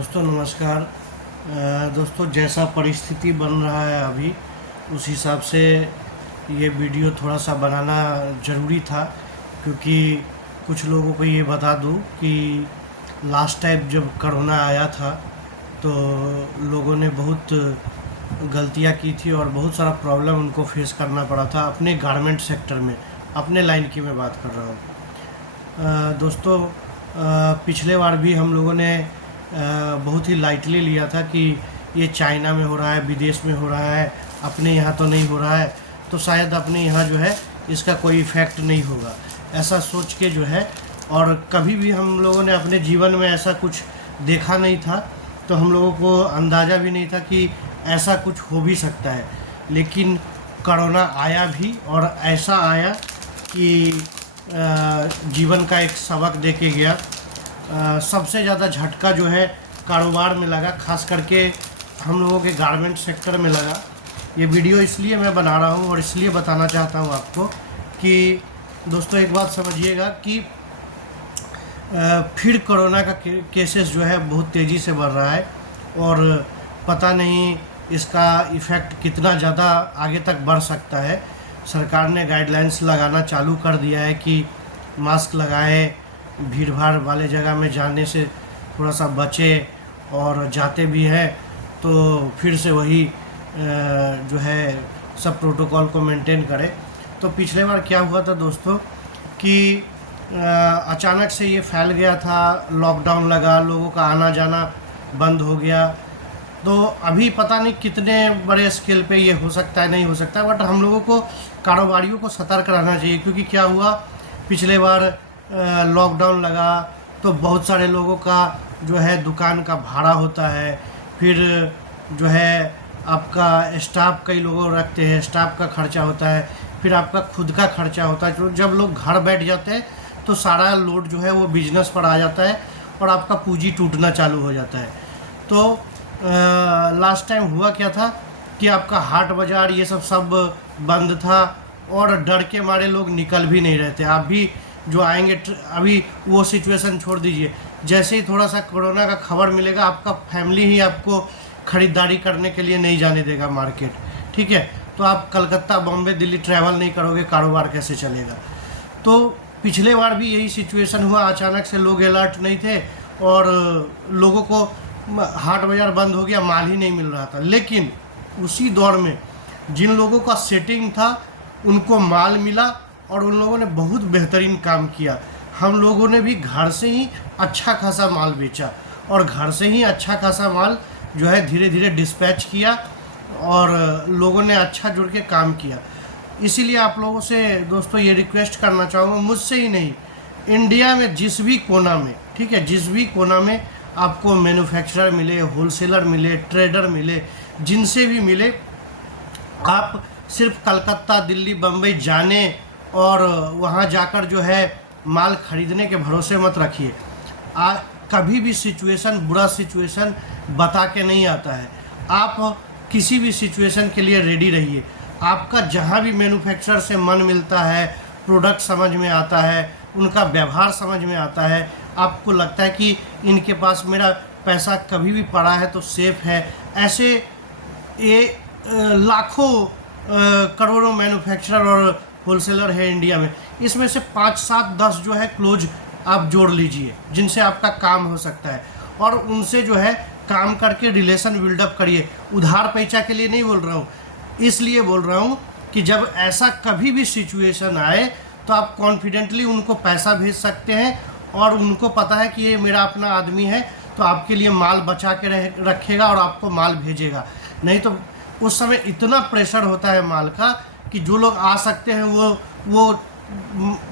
दोस्तों नमस्कार। दोस्तों जैसा परिस्थिति बन रहा है अभी उस हिसाब से ये वीडियो थोड़ा सा बनाना ज़रूरी था, क्योंकि कुछ लोगों को ये बता दूं कि लास्ट टाइम जब कोरोना आया था तो लोगों ने बहुत गलतियां की थी और बहुत सारा प्रॉब्लम उनको फेस करना पड़ा था अपने गारमेंट सेक्टर में। अपने लाइन की मैं बात कर रहा हूँ। दोस्तों पिछले बार भी हम लोगों ने बहुत ही लाइटली लिया था कि ये चाइना में हो रहा है, विदेश में हो रहा है, अपने यहाँ तो नहीं हो रहा है, तो शायद अपने यहाँ जो है इसका कोई इफ़ेक्ट नहीं होगा, ऐसा सोच के जो है। और कभी भी हम लोगों ने अपने जीवन में ऐसा कुछ देखा नहीं था, तो हम लोगों को अंदाज़ा भी नहीं था कि ऐसा कुछ हो भी सकता है। लेकिन कोरोना आया भी और ऐसा आया कि जीवन का एक सबक दे के गया। सबसे ज़्यादा झटका जो है कारोबार में लगा, खास करके हम लोगों के गारमेंट सेक्टर में लगा। ये वीडियो इसलिए मैं बना रहा हूँ और इसलिए बताना चाहता हूँ आपको कि दोस्तों एक बात समझिएगा कि फिर कोरोना का केसेस जो है बहुत तेज़ी से बढ़ रहा है और पता नहीं इसका इफ़ेक्ट कितना ज़्यादा आगे तक बढ़ सकता है। सरकार ने गाइडलाइंस लगाना चालू कर दिया है कि मास्क लगाएं, भीड़ भाड़ वाले जगह में जाने से थोड़ा सा बचे, और जाते भी हैं तो फिर से वही जो है सब प्रोटोकॉल को मेंटेन करें। तो पिछले बार क्या हुआ था दोस्तों कि अचानक से ये फैल गया था, लॉकडाउन लगा, लोगों का आना जाना बंद हो गया। तो अभी पता नहीं कितने बड़े स्केल पे ये हो सकता है, नहीं हो सकता, बट हम लोगों को कारोबारियों को सतर्क रहना चाहिए। क्योंकि क्या हुआ, पिछले बार लॉकडाउन लगा तो बहुत सारे लोगों का जो है दुकान का भाड़ा होता है, फिर जो है आपका स्टाफ, कई लोगों रखते हैं, स्टाफ का खर्चा होता है, फिर आपका खुद का खर्चा होता है। जो जब लोग घर बैठ जाते हैं तो सारा लोड जो है वो बिजनेस पर आ जाता है और आपका पूंजी टूटना चालू हो जाता है। तो लास्ट टाइम हुआ क्या था कि आपका हाट बाज़ार ये सब बंद था और डर के मारे लोग निकल भी नहीं रहे थे। आप भी जो आएंगे, अभी वो सिचुएशन छोड़ दीजिए, जैसे ही थोड़ा सा कोरोना का खबर मिलेगा आपका फैमिली ही आपको ख़रीदारी करने के लिए नहीं जाने देगा मार्केट, ठीक है। तो आप कलकत्ता, बॉम्बे, दिल्ली ट्रैवल नहीं करोगे, कारोबार कैसे चलेगा। तो पिछले बार भी यही सिचुएशन हुआ, अचानक से लोग अलर्ट नहीं थे और लोगों को हाट बाज़ार बंद हो गया, माल ही नहीं मिल रहा था। लेकिन उसी दौर में जिन लोगों का सेटिंग था उनको माल मिला और उन लोगों ने बहुत बेहतरीन काम किया। हम लोगों ने भी घर से ही अच्छा खासा माल बेचा और घर से ही अच्छा खासा माल जो है धीरे धीरे डिस्पैच किया और लोगों ने अच्छा जुड़ के काम किया। इसीलिए आप लोगों से दोस्तों ये रिक्वेस्ट करना चाहूँगा, मुझसे ही नहीं, इंडिया में जिस भी कोना में, ठीक है, जिस भी कोना में आपको मैन्युफैक्चरर मिले, होलसेलर मिले, ट्रेडर मिले, जिनसे भी मिले, आप सिर्फ कलकत्ता, दिल्ली, बम्बई जाने और वहाँ जाकर जो है माल खरीदने के भरोसे मत रखिए। कभी भी सिचुएशन, बुरा सिचुएशन बता के नहीं आता है। आप किसी भी सिचुएशन के लिए रेडी रहिए। आपका जहाँ भी मैन्युफैक्चरर से मन मिलता है, प्रोडक्ट समझ में आता है, उनका व्यवहार समझ में आता है, आपको लगता है कि इनके पास मेरा पैसा कभी भी पड़ा है तो सेफ है, ऐसे ये लाखों करोड़ों मैन्युफैक्चरर और होलसेलर है इंडिया में। इसमें से 5, 7, 10 जो है क्लोज आप जोड़ लीजिए जिनसे आपका काम हो सकता है और उनसे जो है काम करके रिलेशन बिल्डअप करिए। उधार पैसा के लिए नहीं बोल रहा हूँ, इसलिए बोल रहा हूँ कि जब ऐसा कभी भी सिचुएशन आए तो आप कॉन्फिडेंटली उनको पैसा भेज सकते हैं और उनको पता है कि ये मेरा अपना आदमी है, तो आपके लिए माल बचा के रखेगा और आपको माल भेजेगा। नहीं तो उस समय इतना प्रेशर होता है माल का कि जो लोग आ सकते हैं वो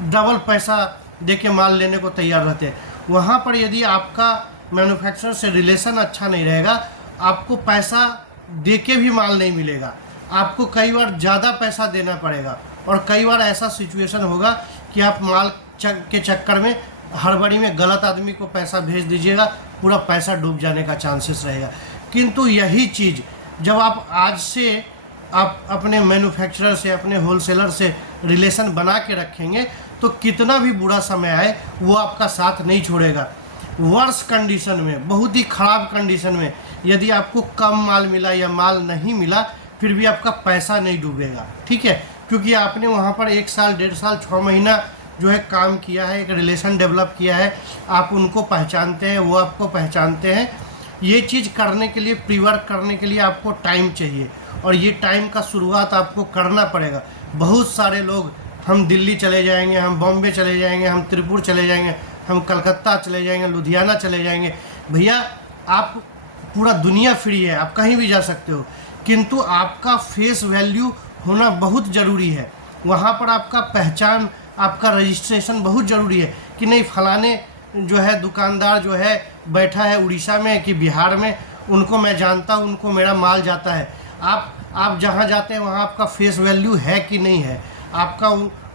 डबल पैसा दे के माल लेने को तैयार रहते हैं। वहाँ पर यदि आपका मैन्युफैक्चरर से रिलेशन अच्छा नहीं रहेगा, आपको पैसा दे के भी माल नहीं मिलेगा, आपको कई बार ज़्यादा पैसा देना पड़ेगा और कई बार ऐसा सिचुएशन होगा कि आप माल के चक्कर में हड़बड़ी में गलत आदमी को पैसा भेज दीजिएगा, पूरा पैसा डूब जाने का चांसेस रहेगा। किंतु यही चीज़ जब आप आज से आप अपने मैन्युफैक्चरर से, अपने होलसेलर से रिलेशन बना के रखेंगे तो कितना भी बुरा समय आए वो आपका साथ नहीं छोड़ेगा। वर्स कंडीशन में, बहुत ही ख़राब कंडीशन में, यदि आपको कम माल मिला या माल नहीं मिला, फिर भी आपका पैसा नहीं डूबेगा, ठीक है, क्योंकि आपने वहाँ पर 1 साल 1.5 साल 6 महीना जो है काम किया है, एक रिलेशन डेवलप किया है, आप उनको पहचानते हैं, वो आपको पहचानते हैं। ये चीज़ करने के लिए, प्री वर्क करने के लिए आपको टाइम चाहिए, और ये टाइम का शुरुआत आपको करना पड़ेगा। बहुत सारे लोग, हम दिल्ली चले जाएंगे, हम बॉम्बे चले जाएंगे, हम त्रिपुर चले जाएंगे, हम कलकत्ता चले जाएंगे, लुधियाना चले जाएंगे। भैया आप, पूरा दुनिया फ्री है, आप कहीं भी जा सकते हो, किंतु आपका फेस वैल्यू होना बहुत ज़रूरी है। वहाँ पर आपका पहचान, आपका रजिस्ट्रेशन बहुत ज़रूरी है कि नहीं, फलाने जो है दुकानदार जो है बैठा है उड़ीसा में कि बिहार में, उनको मैं जानता हूँ, उनको मेरा माल जाता है। आप जहाँ जाते हैं वहाँ आपका फेस वैल्यू है कि नहीं है, आपका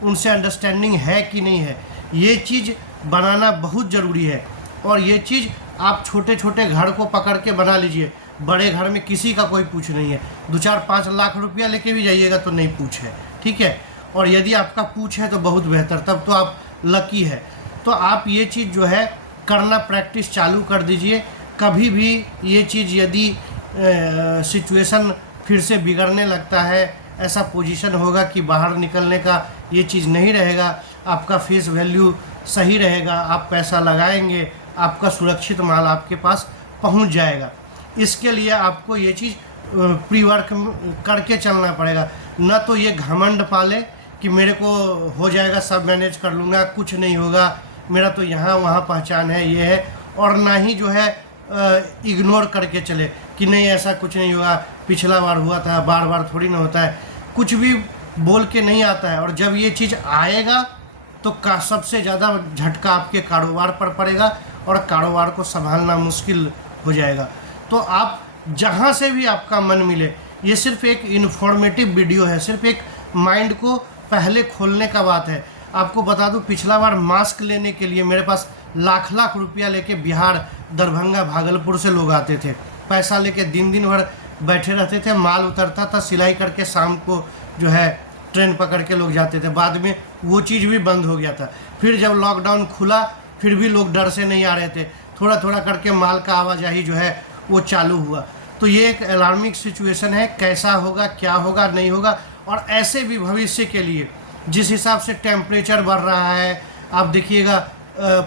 उनसे अंडरस्टैंडिंग है कि नहीं है, ये चीज़ बनाना बहुत ज़रूरी है। और ये चीज़ आप छोटे छोटे घर को पकड़ के बना लीजिए, बड़े घर में किसी का कोई पूछ नहीं है, 2-4-5 लाख रुपया लेके भी जाइएगा तो नहीं पूछ है, ठीक है। और यदि आपका पूछ है तो बहुत बेहतर, तब तो आप लकी है। तो आप ये चीज़ जो है करना, प्रैक्टिस चालू कर दीजिए। कभी भी ये चीज़ यदि सिचुएशन फिर से बिगड़ने लगता है, ऐसा पोजीशन होगा कि बाहर निकलने का ये चीज़ नहीं रहेगा, आपका फेस वैल्यू सही रहेगा, आप पैसा लगाएंगे, आपका सुरक्षित माल आपके पास पहुंच जाएगा। इसके लिए आपको ये चीज़ प्री वर्क करके चलना पड़ेगा। न तो ये घमंड पाले कि मेरे को हो जाएगा, सब मैनेज कर लूँगा, कुछ नहीं होगा, मेरा तो यहाँ वहाँ पहचान है, ये है, और ना ही जो है इग्नोर करके चले कि नहीं ऐसा कुछ नहीं होगा, पिछला बार हुआ था, बार बार थोड़ी ना होता है, कुछ भी बोल के नहीं आता है। और जब ये चीज़ आएगा तो सबसे ज़्यादा झटका आपके कारोबार पर पड़ेगा और कारोबार को संभालना मुश्किल हो जाएगा। तो आप जहाँ से भी आपका मन मिले, ये सिर्फ एक इन्फॉर्मेटिव वीडियो है, सिर्फ एक माइंड को पहले खोलने का बात है। आपको बता दूं, पिछला बार मास्क लेने के लिए मेरे पास लाख लाख रुपया लेके बिहार, दरभंगा, भागलपुर से लोग आते थे, पैसा लेके दिन दिन भर बैठे रहते थे, माल उतरता था, सिलाई करके शाम को जो है ट्रेन पकड़ के लोग जाते थे। बाद में वो चीज़ भी बंद हो गया था। फिर जब लॉकडाउन खुला, फिर भी लोग डर से नहीं आ रहे थे, थोड़ा थोड़ा करके माल का आवाजाही जो है वो चालू हुआ। तो ये एक अलार्मिंग सिचुएशन है, कैसा होगा, क्या होगा, नहीं होगा। और ऐसे भी भविष्य के लिए जिस हिसाब से टेम्परेचर बढ़ रहा है, आप देखिएगा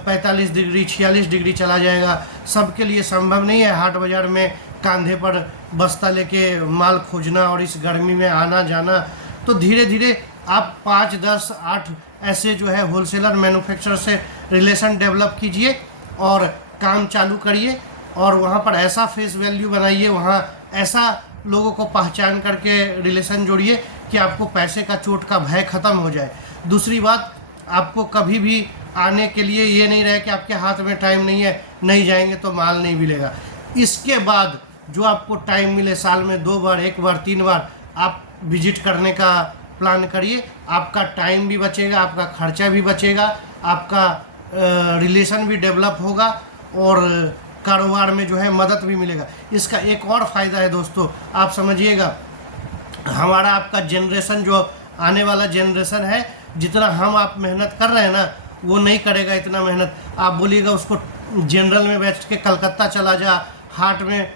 45 डिग्री 46 डिग्री चला जाएगा, सबके लिए संभव नहीं है हाट बाज़ार में कंधे पर बस्ता लेके माल खोजना और इस गर्मी में आना जाना। तो धीरे धीरे आप 5, 10, 8 ऐसे जो है होलसेलर मैन्युफैक्चरर से रिलेशन डेवलप कीजिए और काम चालू करिए, और वहाँ पर ऐसा फेस वैल्यू बनाइए, वहाँ ऐसा लोगों को पहचान करके रिलेशन जोड़िए कि आपको पैसे का चोट का भय ख़त्म हो जाए। दूसरी बात, आपको कभी भी आने के लिए ये नहीं रहे कि आपके हाथ में टाइम नहीं है, नहीं जाएंगे तो माल नहीं मिलेगा। इसके बाद जो आपको टाइम मिले, साल में 2 बार, 1 बार, 3 बार आप विजिट करने का प्लान करिए। आपका टाइम भी बचेगा, आपका खर्चा भी बचेगा, आपका रिलेशन भी डेवलप होगा और कारोबार में जो है मदद भी मिलेगा। इसका एक और फ़ायदा है दोस्तों, आप समझिएगा, हमारा आपका जनरेशन, जो आने वाला जनरेशन है, जितना हम आप मेहनत कर रहे हैं ना, वो नहीं करेगा इतना मेहनत। आप बोलिएगा उसको जनरल में बैठ के कलकत्ता चला जा, हाट में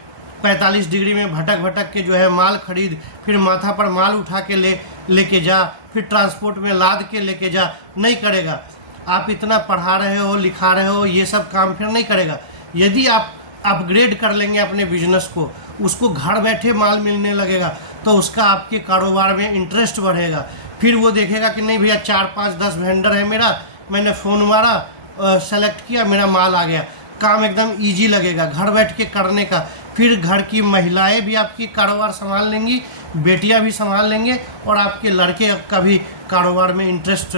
45 डिग्री में भटक भटक के जो है माल खरीद, फिर माथा पर माल उठा के लेके जा, फिर ट्रांसपोर्ट में लाद के लेके जा, नहीं करेगा। आप इतना पढ़ा रहे हो, लिखा रहे हो, ये सब काम फिर नहीं करेगा। यदि आप अपग्रेड कर लेंगे अपने बिजनेस को, उसको घर बैठे माल मिलने लगेगा, तो उसका आपके कारोबार में इंटरेस्ट बढ़ेगा। फिर वो देखेगा कि नहीं भैया 4, 5, 10 वेंडर है मेरा, मैंने फ़ोन मारा, सेलेक्ट किया, मेरा माल आ गया, काम एकदम इजी लगेगा घर बैठ के करने का। फिर घर की महिलाएं भी आपकी कारोबार संभाल लेंगी, बेटियां भी संभाल लेंगे, और आपके लड़के का भी कारोबार में इंटरेस्ट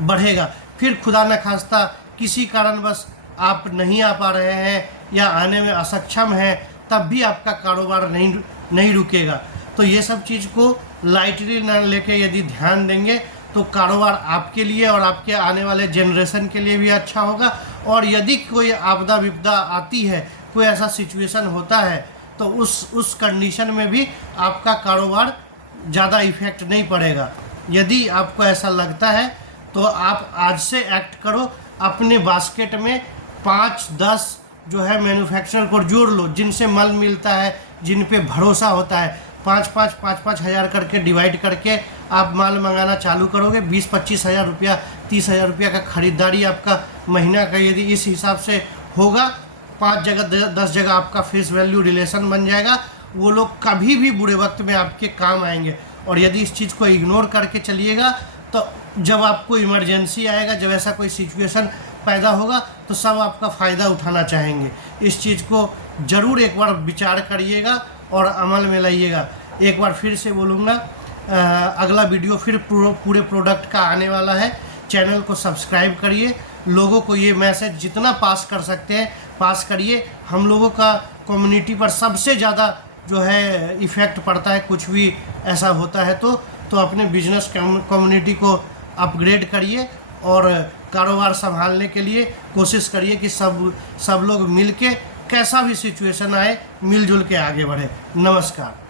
बढ़ेगा। फिर खुदा न खास्ता किसी कारणवश आप नहीं आ पा रहे हैं या आने में असक्षम हैं, तब भी आपका कारोबार नहीं रुकेगा। तो ये सब चीज़ को लाइटली न लेके यदि ध्यान देंगे तो कारोबार आपके लिए और आपके आने वाले जनरेशन के लिए भी अच्छा होगा। और यदि कोई आपदा विपदा आती है, कोई ऐसा सिचुएशन होता है, तो उस कंडीशन में भी आपका कारोबार ज़्यादा इफ़ेक्ट नहीं पड़ेगा। यदि आपको ऐसा लगता है तो आप आज से एक्ट करो, अपने बास्केट में 5, 10 जो है मैन्युफैक्चरर को जोड़ लो, जिनसे माल मिलता है, जिन पे भरोसा होता है। 5-5 हज़ार करके डिवाइड करके आप माल मंगाना चालू करोगे। 20-25 हज़ार रुपया, 30 हज़ार रुपया का ख़रीदारी आपका महीना का यदि इस हिसाब से होगा, 5 जगह 10 जगह आपका फेस वैल्यू रिलेशन बन जाएगा। वो लोग कभी भी बुरे वक्त में आपके काम आएंगे। और यदि इस चीज़ को इग्नोर करके चलिएगा तो जब आपको इमरजेंसी आएगा, जब ऐसा कोई सिचुएशन पैदा होगा तो सब आपका फ़ायदा उठाना चाहेंगे। इस चीज़ को ज़रूर एक बार विचार करिएगा और अमल में लाइएगा। एक बार फिर से बोलूँगा, अगला वीडियो फिर पूरे प्रोडक्ट का आने वाला है। चैनल को सब्सक्राइब करिए, लोगों को ये मैसेज जितना पास कर सकते हैं पास करिए। हम लोगों का कम्युनिटी पर सबसे ज़्यादा जो है इफ़ेक्ट पड़ता है, कुछ भी ऐसा होता है तो अपने बिजनेस कम्युनिटी को अपग्रेड करिए और कारोबार संभालने के लिए कोशिश करिए कि सब लोग मिल के, कैसा भी सिचुएशन आए, मिलजुल के आगे बढ़े। नमस्कार।